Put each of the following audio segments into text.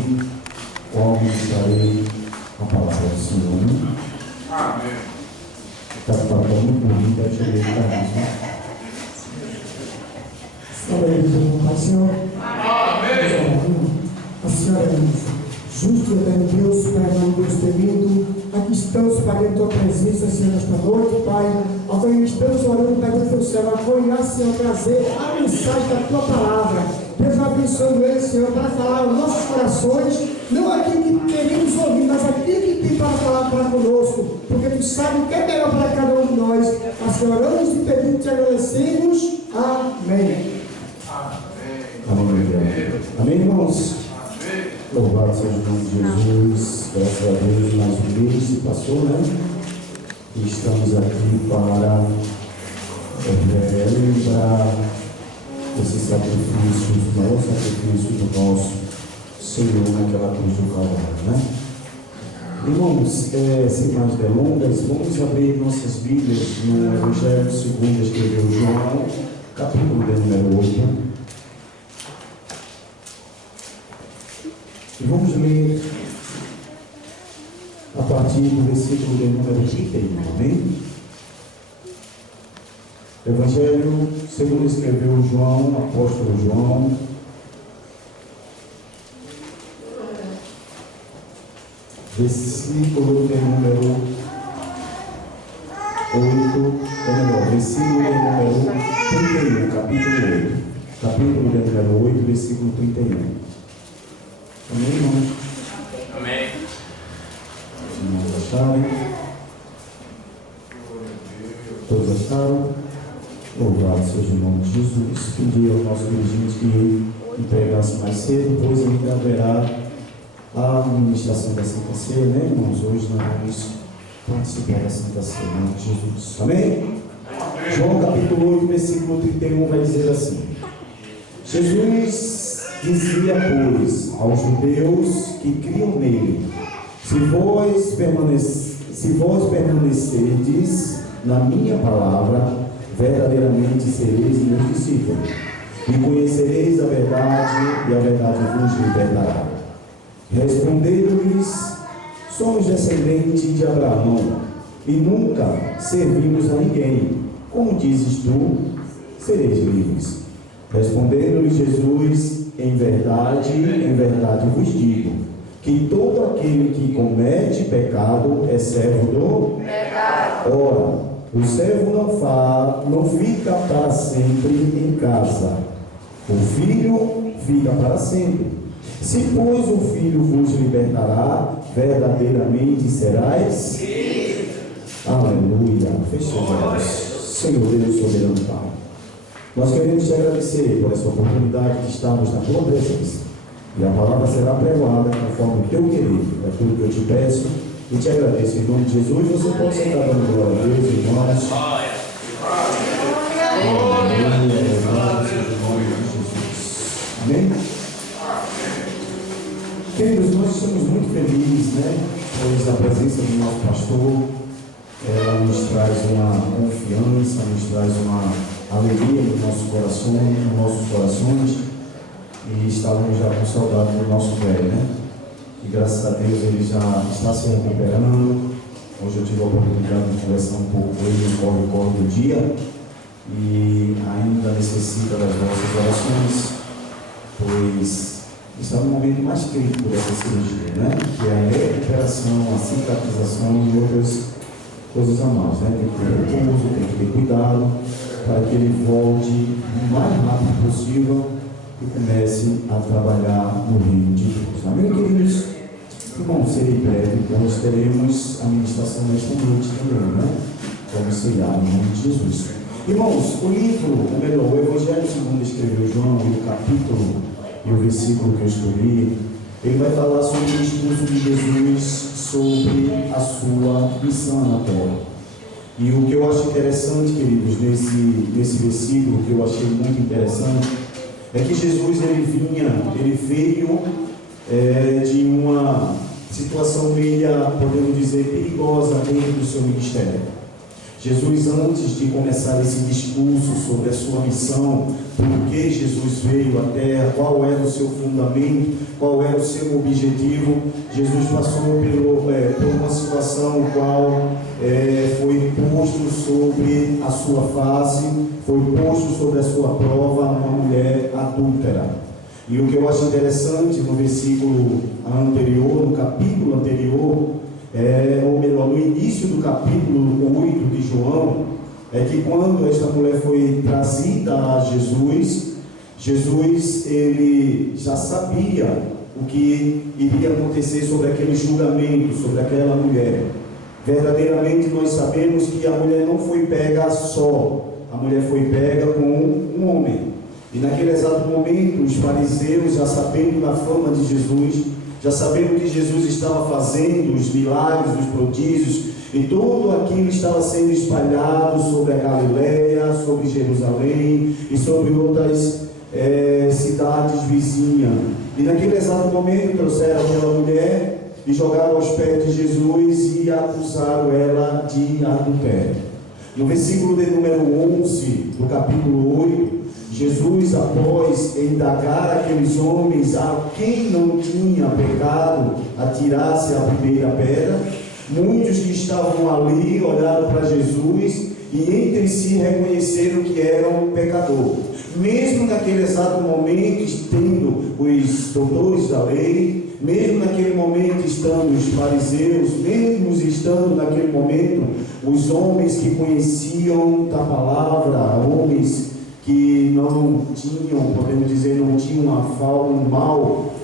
aqui ao ministrarei a palavra do Senhor. Né? Amém. Está muito bonito, deixa eu ver isso. Aleluia, Senhor. Amém. A Senhora é justo e eterno Deus, Pai, em Deus temido. Aqui estamos, Pai, em Tua presença, Senhor, nesta noite, Pai. Agora estamos orando, Pai, do Teu céu, apoiar, Senhor, trazer a mensagem da Tua palavra. Deus abençoe ele, Senhor, para falar aos nossos corações, não aquilo que queremos ouvir, mas aquilo que tem para falar para conosco, porque Tu sabes o que é melhor para cada um de nós. Assim, oramos e pedimos e te agradecemos. Amém. Amém. Amém, irmãos? Louvado seja o nome de Jesus. Graças a Deus, mais um mês se passou, né? E estamos aqui para lembrar esse sacrifício, o maior sacrifício do nosso Senhor naquela cruz do Calvário, né? Irmãos, sem mais delongas, vamos abrir nossas Bíblias no Evangelho segundo escreveu João, capítulo de número 8. E vamos ler a partir do versículo de número 31, amém? Evangelho segundo escreveu João, apóstolo João, versículo de número 8, versículo de número 31, capítulo 8. Capítulo de número 8, versículo 31. Amém, irmãos? Amém. Se não acharem, todos acharam? Louvado seja o nome de Jesus. Pedi ao nosso dirigente que entregasse mais cedo, pois ainda haverá a administração da Santa Ceia, né, irmãos? Hoje nós vamos participar da Santa Ceia, em nome de Jesus. Amém? João capítulo 8, versículo 31 vai dizer assim: Jesus dizia, pois, aos judeus que criam nele: se vós permanecerdes na minha palavra, verdadeiramente sereis meus discípulos, e conhecereis a verdade, e a verdade vos libertará. Respondendo-lhes: somos descendentes de Abraão, e nunca servimos a ninguém. Como dizes tu, sereis livres. Respondendo-lhes Jesus: em verdade vos digo, que todo aquele que comete pecado é servo do pecado. Ora, o servo não fica para sempre em casa, o filho fica para sempre. Se, pois, o filho vos libertará, verdadeiramente serás livre. Aleluia. Feche os olhos. Senhor Deus soberano Pai, nós queremos te agradecer por essa oportunidade de estarmos na tua presença. E a palavra será pregoada conforme o teu querer. É tudo que eu te peço e te agradeço. Em nome de Jesus, você pode sentar dando glória a Deus, irmãos. Amém? Queridos, nós estamos muito felizes, né? Pois a presença do nosso pastor, ela nos traz uma confiança, nos traz uma alegria no nosso coração, nos nossos corações, e estávamos já com saudade do nosso velho, né? E graças a Deus ele já está se recuperando. Hoje eu tive a oportunidade de conversar um pouco com ele no corre do dia, e ainda necessita das nossas orações, pois está no momento mais crítico dessa cirurgia, né? Que é a recuperação, a cicatrização e outras coisas a mais, né? Tem que ter repouso, tem que ter cuidado, para que ele volte o mais rápido possível e comece a trabalhar no reino de Deus. Amém, queridos? Irmãos, serei breve, nós teremos a ministração nesta noite também, né? Vamos cear em nome de Jesus. Irmãos, o livro, ou melhor, o Evangelho segundo escreveu João, o capítulo e o versículo que eu escolhi, ele vai falar sobre o discurso de Jesus sobre a sua missão na terra. E o que eu acho interessante, queridos, nesse versículo, que eu achei muito interessante, é que Jesus ele veio de uma situação meio, podemos dizer, perigosa dentro do seu ministério. Jesus, antes de começar esse discurso sobre a sua missão, por que Jesus veio à Terra, qual era o seu fundamento, qual era o seu objetivo, Jesus passou por uma situação qual foi posto sobre a sua face, foi posto sobre a sua prova uma mulher adúltera. E o que eu acho interessante no versículo anterior, no capítulo anterior, ou melhor, no início do capítulo 8 de João, é que quando esta mulher foi trazida a Jesus, ele já sabia o que iria acontecer sobre aquele julgamento, sobre aquela mulher. Verdadeiramente nós sabemos que a mulher não foi pega só, a mulher foi pega com um homem. E naquele exato momento, os fariseus, já sabendo da fama de Jesus, já sabendo que Jesus estava fazendo os milagres, os prodígios, e tudo aquilo estava sendo espalhado sobre a Galileia, sobre Jerusalém e sobre outras cidades vizinhas. E naquele exato momento trouxeram aquela mulher e jogaram aos pés de Jesus e acusaram ela de adultério. No versículo de número 11 do capítulo 8, Jesus, após indagar aqueles homens a quem não tinha pecado, atirasse a primeira pedra, muitos que estavam ali olharam para Jesus e entre si reconheceram que eram pecador. Mesmo naquele exato momento, estando os doutores da lei, mesmo naquele momento estando os fariseus, mesmo estando naquele momento os homens que conheciam da palavra, homens que não tinham, podemos dizer, não tinham uma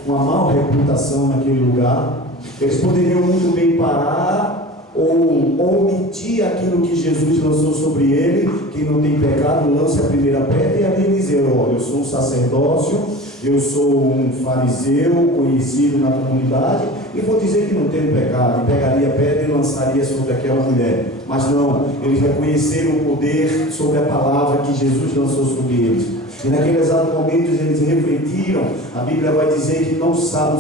mal reputação naquele lugar, eles poderiam muito bem parar ou omitir aquilo que Jesus lançou sobre ele, que não tem pecado, lance a primeira pedra, e ali dizer: olha, eu sou um sacerdócio, eu sou um fariseu conhecido na comunidade, e vou dizer que não tenho pecado, e pegaria a pedra e lançaria sobre aquela mulher. Mas não, eles reconheceram o poder sobre a palavra que Jesus lançou sobre eles. E naquele exato momento eles refletiram. A Bíblia vai dizer que não só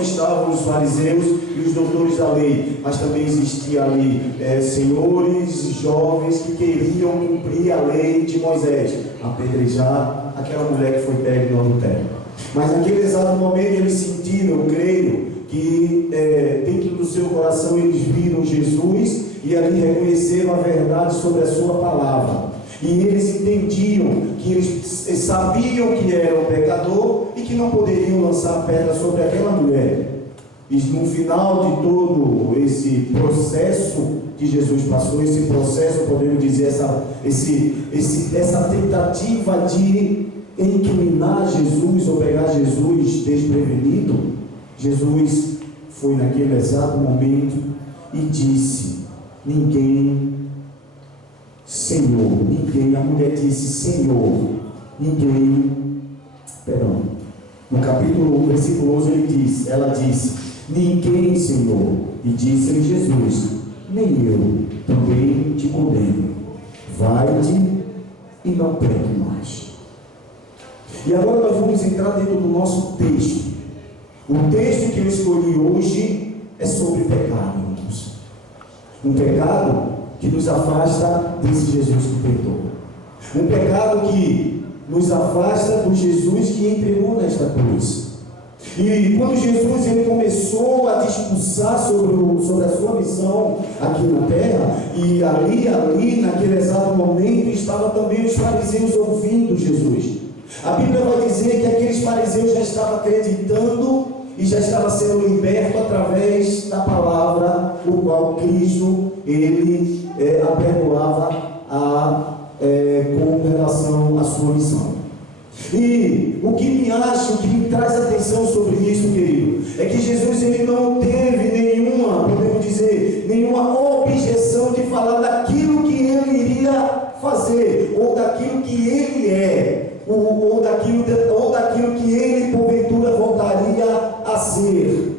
estavam os fariseus e os doutores da lei, mas também existia ali senhores, jovens que queriam cumprir a lei de Moisés, apedrejar aquela mulher que foi pega no adultério. Mas naquele exato momento eles sentiram, eu creio, que dentro do seu coração eles viram Jesus e ali reconheceram a verdade sobre a sua palavra. E eles entendiam que eles sabiam que era um pecador e que não poderiam lançar pedra sobre aquela mulher. E no final de todo esse processo que Jesus passou, esse processo, podemos dizer, essa tentativa de incriminar Jesus ou pegar Jesus desprevenido, Jesus foi naquele exato momento e disse: a mulher disse: Senhor, no capítulo 1, versículo 11, ela disse: ninguém, Senhor. E disse-lhe Jesus: nem eu também te condeno, vai-te e não peque mais. E agora nós vamos entrar dentro do nosso texto. O texto que eu escolhi hoje é sobre pecado, irmãos. Um pecado que nos afasta desse Jesus que perdoa. Um pecado que nos afasta do Jesus que entregou nesta cruz. E quando Jesus ele começou a discursar sobre a sua missão aqui na terra, e ali naquele exato momento estava também os fariseus ouvindo Jesus. A Bíblia vai dizer que aqueles fariseus já estavam acreditando e já estava sendo liberto através da palavra, o qual Cristo ele apregoava com relação à sua missão. E o que me traz atenção sobre isso, querido, é que Jesus ele não teve nenhuma objeção de falar daquilo que ele iria fazer, ou daquilo que ele é, ou daquilo que ele porventura voltaria a ser.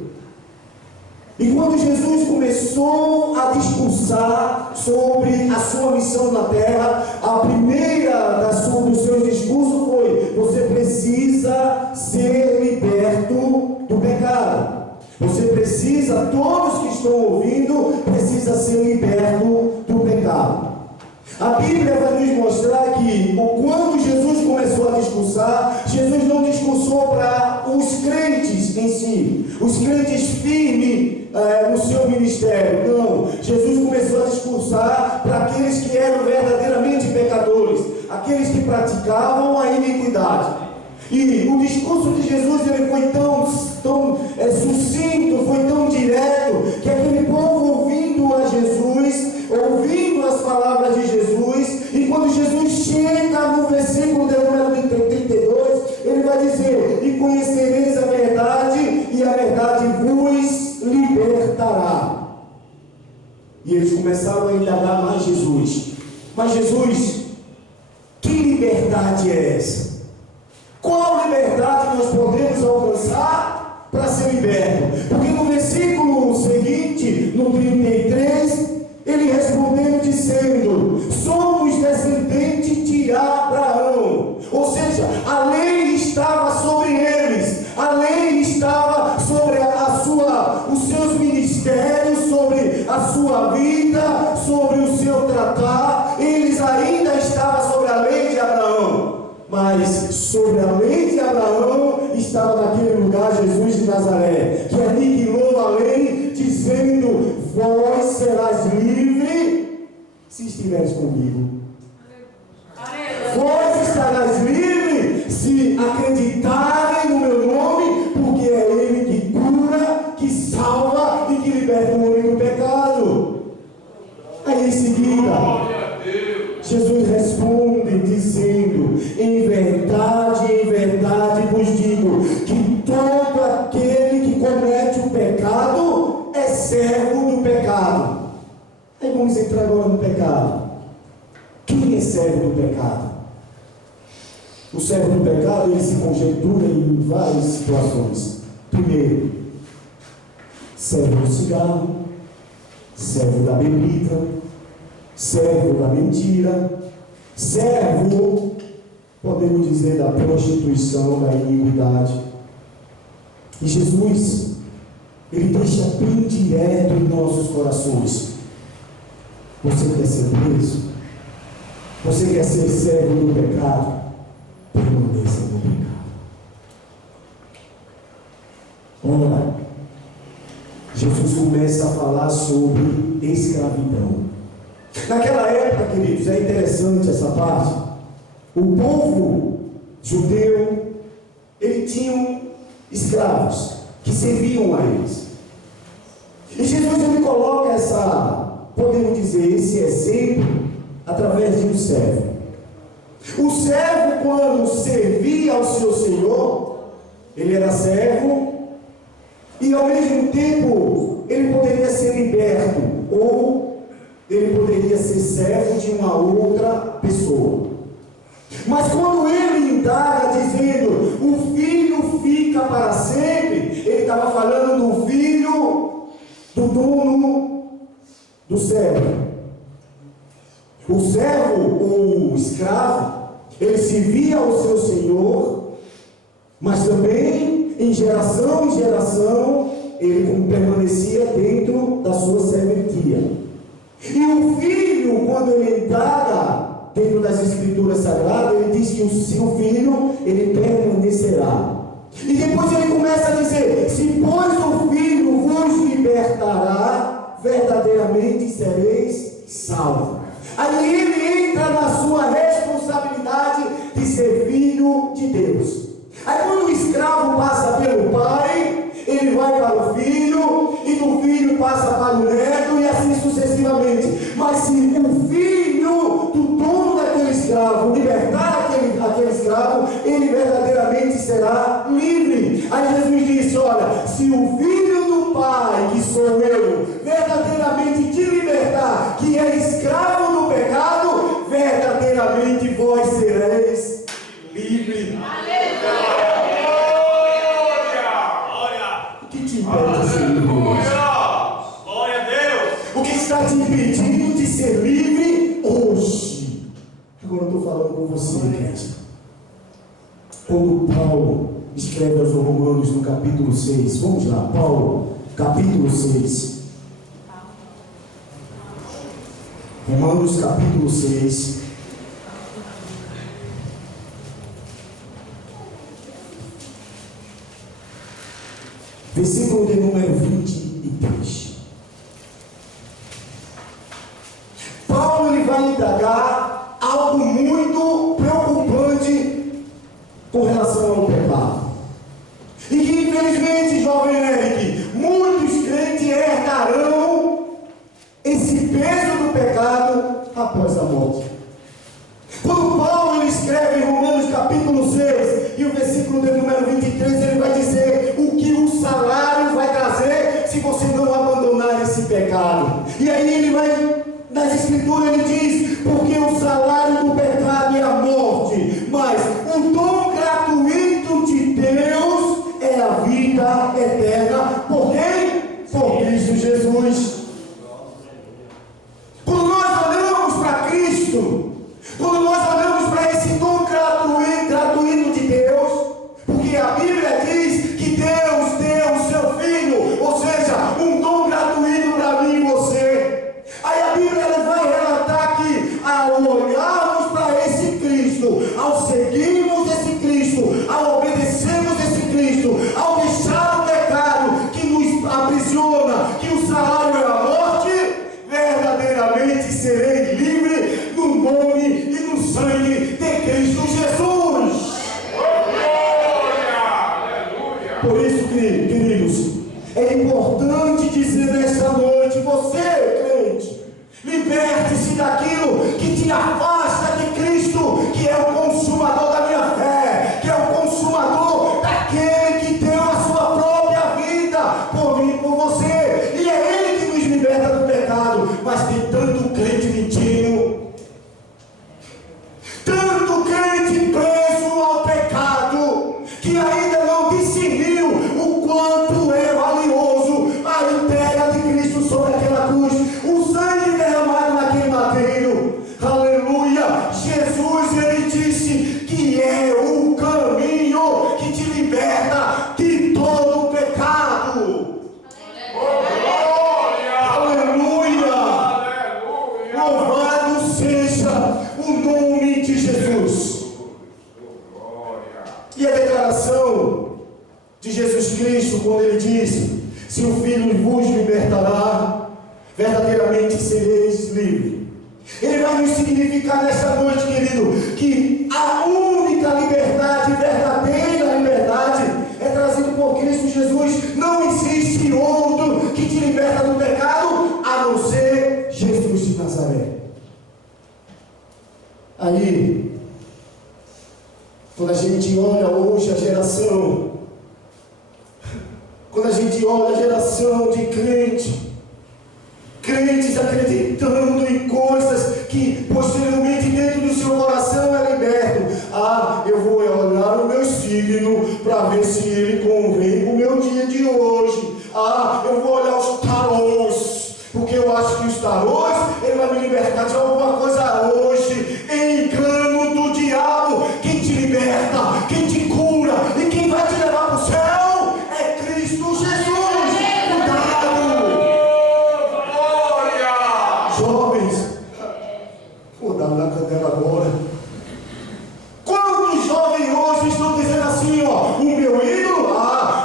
E quando Jesus começou a discursar sobre a sua missão na terra, a primeira dos seus discursos foi: você precisa ser liberto do pecado. Você precisa, todos que estão ouvindo, precisa ser liberto do pecado. A Bíblia vai nos mostrar que quando Jesus começou a discursar, Jesus não discursou para os crentes em si, os crentes firmes no seu ministério. Não, Jesus começou a discursar para aqueles que eram verdadeiramente pecadores, aqueles que praticavam a iniquidade. E o discurso de Jesus ele foi tão sucinto, foi tão direto, que aquele povo ouvindo a Jesus, ouvindo as palavras de Jesus, e quando Jesus chega no versículo de número 32, ele vai dizer: e conhecereis a verdade, e a verdade vos libertará. E eles começaram a indagar mais Jesus. Mas Jesus, que liberdade é essa? Qual liberdade nós podemos alcançar para ser liberto? Porque no versículo seguinte, no 33, ele respondeu dizendo: somos descendentes de Abraão. Ou seja, a lei estava sobre eles, a lei estava sobre os seus ministérios, sobre a sua vida, sobre o seu tratar. Eles ainda estavam sobre a lei de Abraão. Mas sobre a lei de Abraão estava naquele lugar Jesus de Nazaré, que aniquilou a lei, dizendo: vós serás livre se estiveres comigo. Vós estarás livre se acreditarem no meu nome, porque é Ele que cura, que salva e que liberta o homem do pecado. Aí em seguida, Jesus responde dizendo: em verdade vos digo, que todo aquele que comete o pecado é servo do pecado. Aí vamos entrar agora no pecado. Quem é servo do pecado? O servo do pecado, ele se conjectura em várias situações. Primeiro, servo do cigarro, servo da bebida, servo da mentira, servo, podemos dizer, da prostituição, da iniquidade. E Jesus, ele deixa bem direto em nossos corações: você quer ser preso? Você quer ser servo do pecado? Permaneça no pecado. Ora, Jesus começa a falar sobre escravidão. Naquela época, queridos, é interessante essa parte. O povo judeu, ele tinha escravos que serviam a eles. E Jesus ele coloca podemos dizer, esse exemplo através de um servo. O servo, quando servia ao seu senhor, ele era servo e ao mesmo tempo ele poderia ser liberto, ou ele poderia ser servo de uma outra pessoa. Mas quando ele indaga dizendo: o filho fica para sempre, ele estava falando do filho do dono do servo. O servo ou o escravo, ele servia ao seu senhor, mas também em geração em geração ele permanecia dentro da sua serventia. E o filho, quando ele indaga dentro das escrituras sagradas, ele diz que o seu filho, ele permanecerá. E depois ele começa a dizer: se pois o filho vos libertará, verdadeiramente sereis salvos. Aí ele entra na sua responsabilidade de ser filho de Deus. Aí quando o escravo passa pelo pai, ele vai para o filho, e do filho passa para o neto, e assim sucessivamente. Mas se o filho do dono daquele escravo libertar aquele escravo, ele verdadeiramente será livre. Aí Jesus disse: olha, se o filho do pai, que sou eu, verdadeiramente te libertar, que é escravo do pecado, verdadeiramente vós sereis livre. O que te impede de ser livre? Glória a Deus! O que está te impedindo de ser livre hoje? Agora eu estou falando com você, gente. Quando Paulo escreve aos Romanos no capítulo 6, vamos lá, Paulo, capítulo 6. Romanos capítulo 6. Versículo de número 23. Paulo ele vai indagar algo muito preocupante com relação ao pecado. E que infelizmente, jovem Eric, muitos crentes herdarão esse peso do pecado após a morte. Quando Paulo ele escreve em Romanos capítulo 6 e o versículo de número 23, ele vai dizer o que o salário vai trazer se você não abandonar esse pecado. E aí ele vai, nas escrituras ele diz, porque o salário do pecado é a morte, mas o dom gratuito de Deus é a vida eterna. Por quem? Por Cristo Jesus. Quando nós olhamos para Cristo, quando nós olhamos para esse dom gratuito de Deus, porque a Bíblia diz que Deus deu o seu Filho, ou seja, um dom gratuito para mim e você. Aí a Bíblia ela vai relatar que ao olharmos para esse Cristo, ao seguirmos esse Cristo, ao obedecermos esse Cristo, ao deixar o pecado que nos aprisiona, que o salário é a morte, verdadeiramente serei livre no nome e no sangue de Cristo Jesus. Por isso, queridos, é importante dizer nesta noite, você, crente, liberte-se daquilo que te afasta de Cristo, que é o consumador da minha fé, que é o consumador daquele que deu a sua própria vida por mim e por você, e é Ele que nos liberta do pecado. Mas tem tanto crente mentindo, tanto crente preso ao pecado, que ainda não discerniu o quanto é valioso a entrega de Cristo sobre aquela cruz, o sangue derramado naquele madeiro. Aleluia! Jesus ele disse que é o caminho que te liberta de todo o pecado. Louvado seja o nome de Jesus. E a declaração de Jesus Cristo, quando ele disse: se o Filho vos libertará, verdadeiramente sereis livres. Ele vai nos significar nesta noite, querido, que a única liberdade, verdadeira liberdade, é trazida por Cristo Jesus. Não existe outro que te liberta do pecado, a não ser Jesus de Nazaré. Aí, quando a gente olha hoje a geração, quando a gente olha a geração de crentes acreditando em coisas que posteriormente dentro do seu coração é liberto. Ah, eu vou olhar o meu signo para ver se ele convém para o meu dia de hoje. Ah, eu vou olhar os tarôs, porque eu acho que os tarôs ele vai me libertar de alguma coisa hoje. Engano do diabo. Quem te liberta, quem te cura e quem vai te levar para o céu é Cristo Jesus. Jovens, vou dar na cadeira agora. Quantos jovens hoje estão dizendo assim, ó, o meu ídolo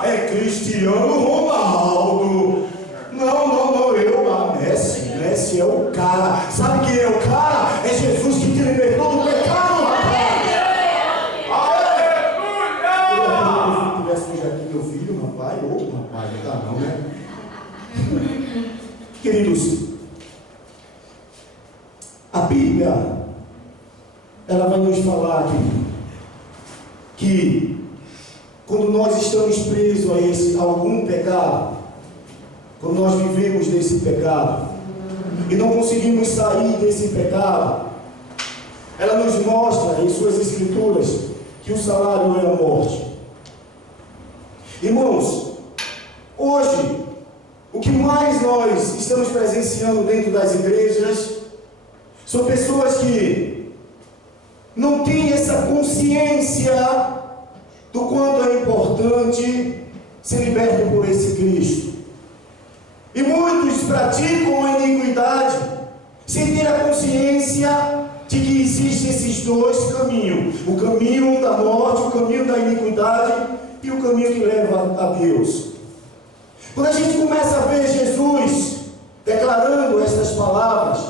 é Cristiano Ronaldo. Não, Messi é o cara. Sabe quem é o cara? É Jesus que te libertou do pecado, rapaz. Se eu tivesse hoje aqui meu filho, rapaz, não dá não, né? Queridos, a Bíblia, ela vai nos falar que quando nós estamos presos a algum pecado, quando nós vivemos desse pecado e não conseguimos sair desse pecado, ela nos mostra em suas escrituras que o salário é a morte. Irmãos, hoje, o que mais nós estamos presenciando dentro das igrejas são pessoas que não têm essa consciência do quanto é importante ser liberto por esse Cristo. E muitos praticam a iniquidade sem ter a consciência de que existem esses dois caminhos: o caminho da morte, o caminho da iniquidade e o caminho que leva a Deus. Quando a gente começa a ver Jesus declarando estas palavras,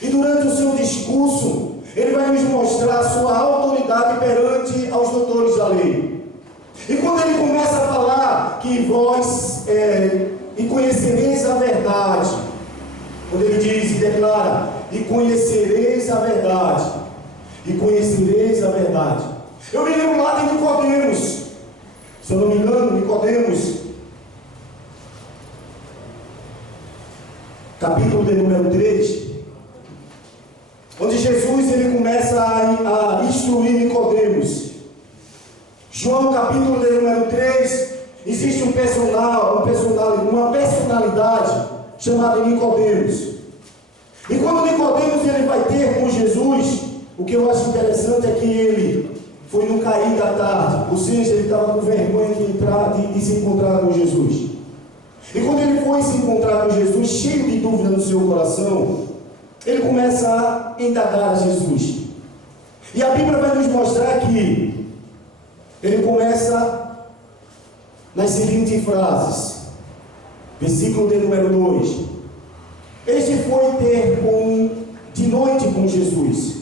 e durante o seu discurso, ele vai nos mostrar a sua autoridade perante aos doutores da lei. E quando ele começa a falar que vós e conhecereis a verdade, quando ele diz e declara, e conhecereis a verdade, e conhecereis a verdade. Eu me lembro lá de Nicodemos, se eu não me engano, Nicodemos, capítulo de número 3, onde Jesus ele começa a instruir Nicodemos. João capítulo de número 3, existe uma personalidade chamada Nicodemos. E quando Nicodemos ele vai ter com Jesus, o que eu acho interessante é que ele foi no cair da tarde, ou seja, ele estava com vergonha de se encontrar com Jesus. E quando ele foi se encontrar com Jesus, cheio de dúvida no seu coração, ele começa a indagar a Jesus. E a Bíblia vai nos mostrar que ele começa nas seguintes frases. Versículo de número 2. Este foi ter de noite com Jesus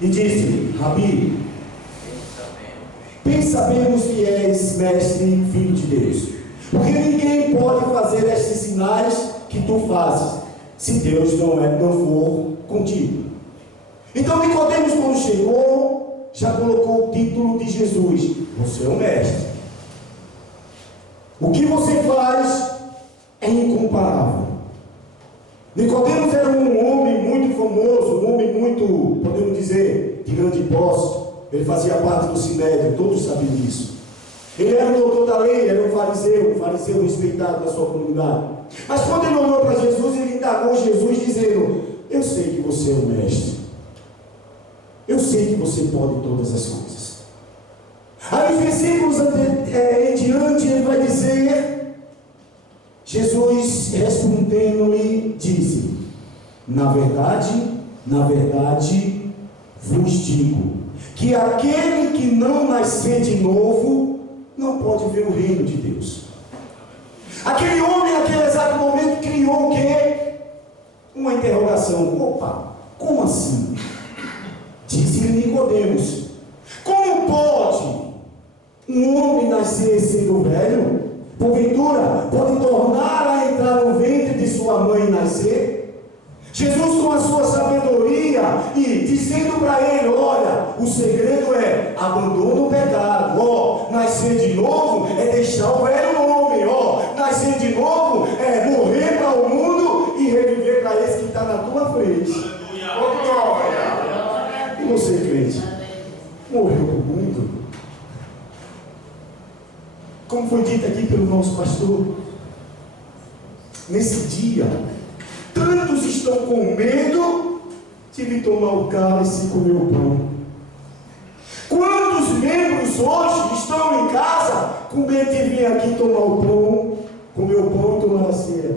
e disse: Rabi, bem sabemos que és mestre, filho de Deus, porque ninguém pode fazer estes sinais que tu fazes, se Deus não for contigo. Então Nicodemos, quando chegou, já colocou o título de Jesus: você é o mestre. O que você faz é incomparável. Nicodemos era um homem muito famoso, um homem muito, podemos dizer, de grande posse. Ele fazia parte do Sinédrio, todos sabiam disso. Ele era o doutor da lei, era um fariseu respeitado da sua comunidade. Mas quando ele olhou para Jesus, ele indagou Jesus dizendo: eu sei que você é o mestre, eu sei que você pode todas as coisas. Aí os versículos em diante ele vai dizer, Jesus respondendo-lhe disse: na verdade vos digo, que aquele que não nascer de novo não pode ver o reino de Deus. Aquele homem, naquele exato momento, criou o quê? Uma interrogação. Opa, como assim? Disse-lhe Nicodemos: como pode um homem nascer sendo velho? Porventura, pode tornar a entrar no ventre de sua mãe e nascer? Jesus, com a sua sabedoria e dizendo para ele: olha, o segredo é abandona o pecado, nascer de novo é deixar o velho homem, nascer de novo é morrer para o mundo e reviver para esse que está na tua frente. E você, crente, morreu para o mundo? Como foi dito aqui pelo nosso pastor, nesse dia, tantos estão com medo de tomar o cálice e comer o pão. Quantos membros hoje estão em casa com medo de vir aqui tomar o pão, comer o pão e tomar a ceia?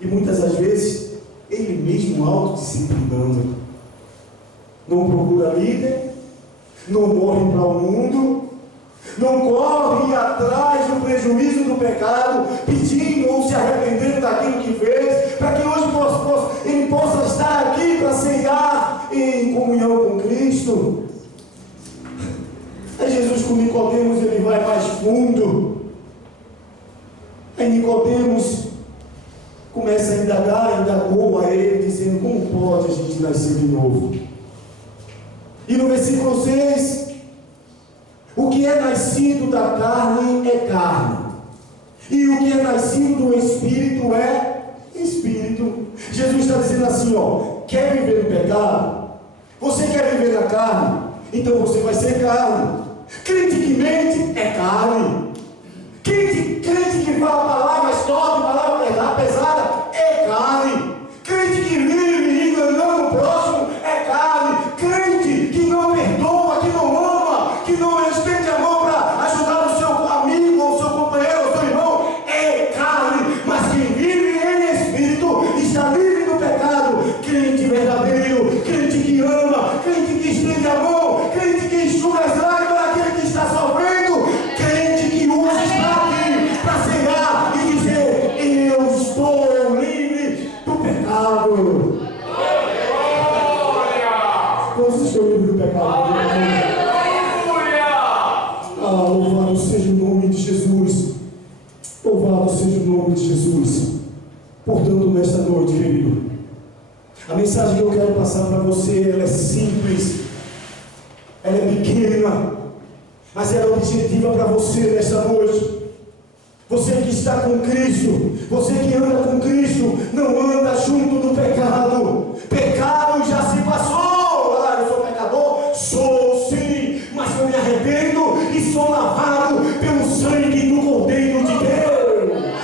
E muitas das vezes, ele mesmo autodisciplinando. Não procura líder, não morre para o mundo, não corre atrás do prejuízo do pecado, pedindo ou se arrependendo daquilo que fez, para que hoje ele possa estar aqui para ceiar em comunhão com Cristo. Aí Jesus, com Nicodemos, ele vai mais fundo. Aí Nicodemos começa a indagou a ele, dizendo: como pode a gente nascer de novo? E no versículo 6, o que é nascido da carne é carne, e o que é nascido do Espírito é Espírito. Jesus está dizendo assim: quer viver no pecado? Você quer viver na carne? Então você vai ser carne. Crente que mente é carne. Crente que fala palavras tortas, palavra pesada, é carne. Crente que vive enganando o próximo é carne. Crente que não perdoa, que não ama, que não estende a mão para ajudar o seu amigo, ou o seu companheiro, ou o seu irmão, é carne. Mas quem vive em Espírito está livre do pecado. Crente nome de Jesus. Portanto, nesta noite, querido, a mensagem que eu quero passar para você, ela é simples, ela é pequena, mas ela é objetiva para você nesta noite. Você que está com Cristo, você que anda com Cristo, não anda junto do pecado. Pecado já se passou. Ah, eu sou pecador? Sou sim, mas eu me arrependo e sou lavado pelo sangue do Cordeiro de Deus.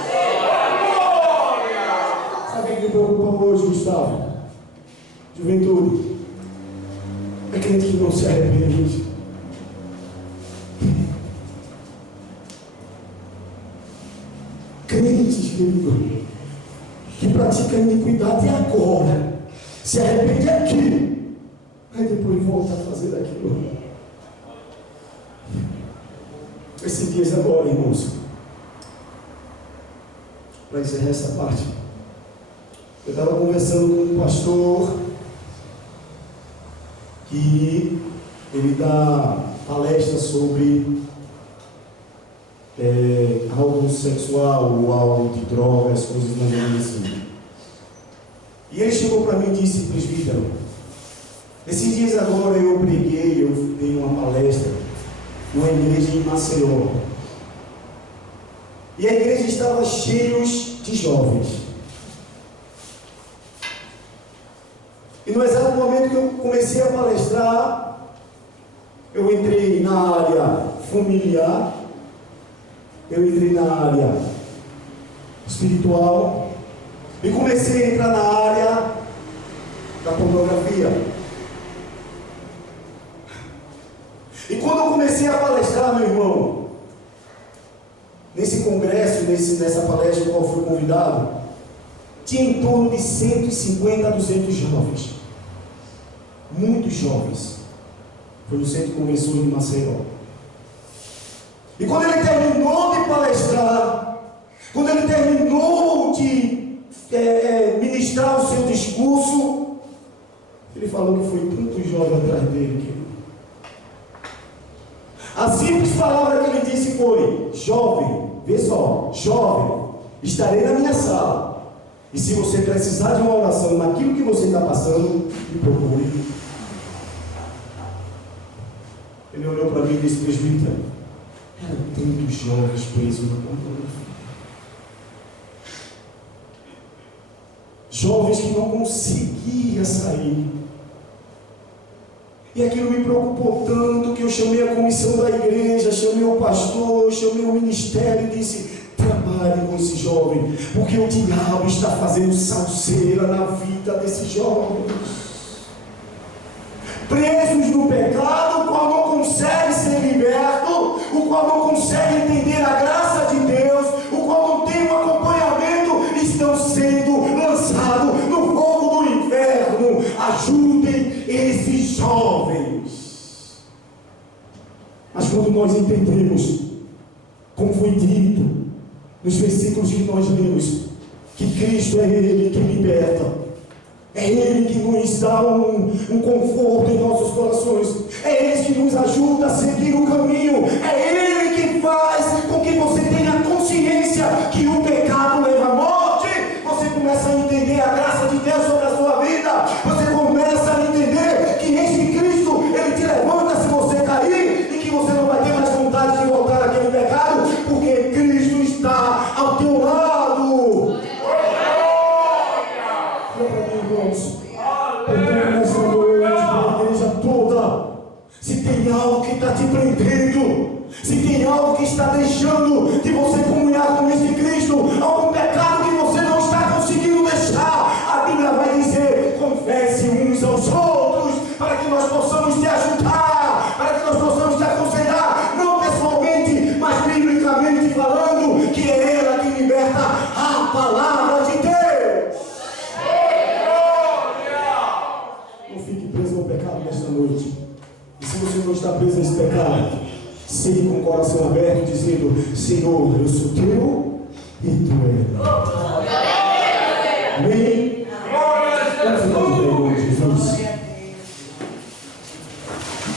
Sabe o que me preocupa hoje, Gustavo? Juventude. É crente que não se arrepende. Crentes, querido, que praticam iniquidade agora, se arrepende aqui, aí depois volta a fazer aquilo. Esses dias agora, irmãos, para encerrar essa parte, eu estava conversando com um pastor que ele dá palestra sobre algo sexual ou algo de drogas, coisas mais ou menos assim. E ele chegou para mim e disse: presbítero, esses dias agora eu preguei, eu dei uma palestra numa igreja em Maceió, e a igreja estava cheia de jovens. E no exato momento que eu comecei a palestrar, eu entrei na área familiar, eu entrei na área espiritual e comecei a entrar na área da pornografia. E quando eu comecei a palestrar, meu irmão, nesse congresso, nessa palestra a qual fui convidado, tinha em torno de 150 a 200 jovens, muitos jovens. Foi no Centro Convenção de Maceió. E quando ele terminou de palestrar, quando ele terminou de ministrar o seu discurso, ele falou que foi tanto jovem atrás dele, querido. A simples palavra que ele disse foi: jovem, vê só, jovem, estarei na minha sala, e se você precisar de uma oração naquilo que você está passando, me procure. Ele olhou para mim e disse: presbítero, eram tantos jovens presos na pornografia. Jovens que não conseguiam sair. E aquilo me preocupou tanto que eu chamei a comissão da igreja, chamei o pastor, chamei o ministério e disse: trabalhe com esse jovem, porque o diabo está fazendo salseira na vida desses jovens. Presos no pecado, o qual não consegue ser liberto, o qual não consegue entender a graça de Deus, o qual não tem um acompanhamento, estão sendo lançados no fogo do inferno. Ajudem esses jovens. Mas quando nós entendemos, como foi dito nos versículos que nós lemos, que Cristo é Ele que liberta, é Ele que nos dá um conforto em nossos corações, é Ele que nos ajuda a seguir o caminho, é Ele que faz com que você tenha consciência que o pecado leva à morte. Você começa a entender a graça de Deus sobre a sua vida, você começa a entender que esse Cristo, Ele te levanta se você cair, e que você não vai ter mais vontade de voltar àquele pecado, porque Cristo está ao teu lado. Nessa noite, a igreja toda, se tem algo que está te prendendo, se tem algo que está deixando de você comunhar com esse Cristo, algum pecado que você não está conseguindo deixar, a Bíblia vai dizer: confesse uns aos outros, para que nós possamos te ajudar, para que nós possamos te aconselhar, não pessoalmente, mas biblicamente falando, que é ela que liberta a palavra de Deus. Nesta noite, e se você não está preso a esse pecado, siga com o coração aberto, dizendo: Senhor, eu sou teu,